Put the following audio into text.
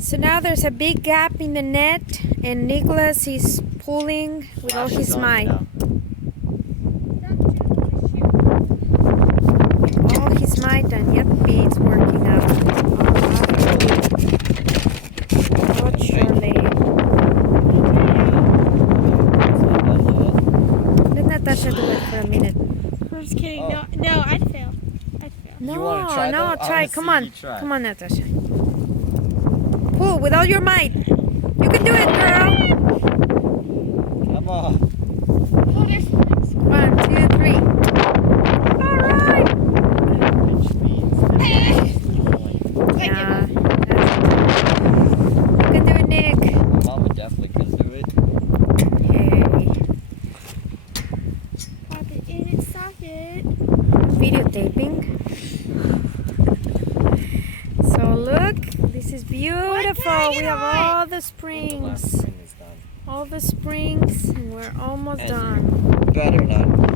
So now there's a big gap in the net, and Nicholas is pulling with all his might. All his might, and yep, it's working out. Oh, surely. Let Natasha do it for a minute. I'm just kidding. No, I'd fail. No, try, no, though? try. Come on. Come on, Natasha. Pull with all your might. You can do it, girl. Come on. Oh, there's things. 1, 2, 3. All right. Yeah, you can do it, Nick. Mama definitely couldn't do it. Hey, Pop it in its socket. videotaping. So look, this is beautiful. We have all the The last springs. spring is done. All the springs, and we're almost And done. Better not